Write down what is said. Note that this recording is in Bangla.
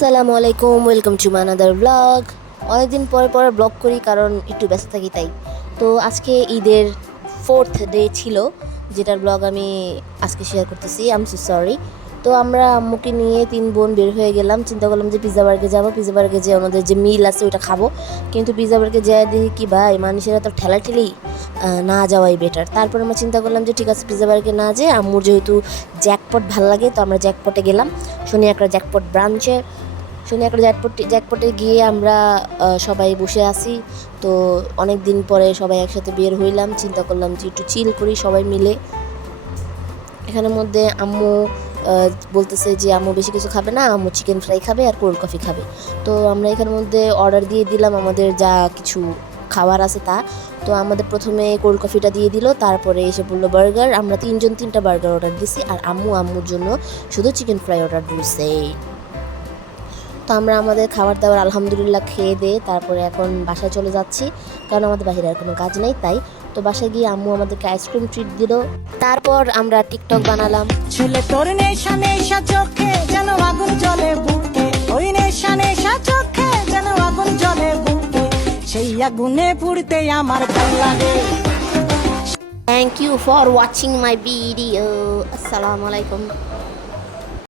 আসসালামু আলাইকুম ওয়েলকাম টু মানাদার ব্লগ অনেকদিন পরে পরে ব্লগ করি, কারণ একটু ব্যস্ত থাকি তাই। তো আজকে ঈদের ফোর্থ ডে ছিল, যেটার ব্লগ আমি আজকে শেয়ার করতেছি আম সো সরি তো আমরা আম্মুকে নিয়ে তিন বোন বের হয়ে গেলাম, চিন্তা করলাম যে পিজা বার্গে যাব পিজা বার্গে যে ওনাদের যে মিল আছে ওটা খাব। কিন্তু পিজা বার্গে যায় দেখি কি ভাই, মানুষেরা তো ঠেলা ঠেলেই না যাওয়াই বেটার তারপর আমরা চিন্তা করলাম যে ঠিক আছে পিজা বার্গে না যেয়ে আম্মুর যেহেতু জ্যাকপট ভালো লাগে, তো আমরা জ্যাকপটে গেলাম। শুনি একটা জ্যাকপট ব্রাঞ্চে শুনে একটা জ্যাকপটে জ্যাকপটে গিয়ে আমরা সবাই বসে আছি। তো অনেক দিন পরে সবাই একসাথে বের হইলাম, চিন্তা করলাম যে একটু চিল করি সবাই মিলে। এখানের মধ্যে আম্মু বলতেছে যে আম্মু বেশি কিছু খাবে না, আম্মু চিকেন ফ্রাই খাবে আর কোল্ড কফি খাবে। তো আমরা এখানের মধ্যে অর্ডার দিয়ে দিলাম আমাদের যা কিছু খাবার আছে তা। তো আমাদের প্রথমে কোল্ড কফিটা দিয়ে দিল, তারপরে এসে বলল বার্গার আমরা তিনজন তিনটা বার্গার অর্ডার দিছি আর আম্মু আম্মুর জন্য শুধু চিকেন ফ্রাই অর্ডার দিয়েছে তো আমরা আমাদের খাবার দাবার আলহামদুলিল্লাহ খেয়ে দিয়ে তারপরে এখন বাসায় চলে যাচ্ছি। কারণ আমাদের বাইরে আর কোনো কাজ নেই তাই। তো বাসায় গিয়ে আম্মু আমাদেরকে আইসক্রিম ট্রিট দিল। তারপর আমরা টিকটক বানালাম। ছেলে তোর নেশা নেশা চোখে যেন আগুন জ্বলে বুকে। ওই নেশা নেশা চোখে যেন আগুন জ্বলে বুকে। সেই আগুনে পুড়তে আমার ভালো লাগে। Thank you for watching my video আসসালামু আলাইকুম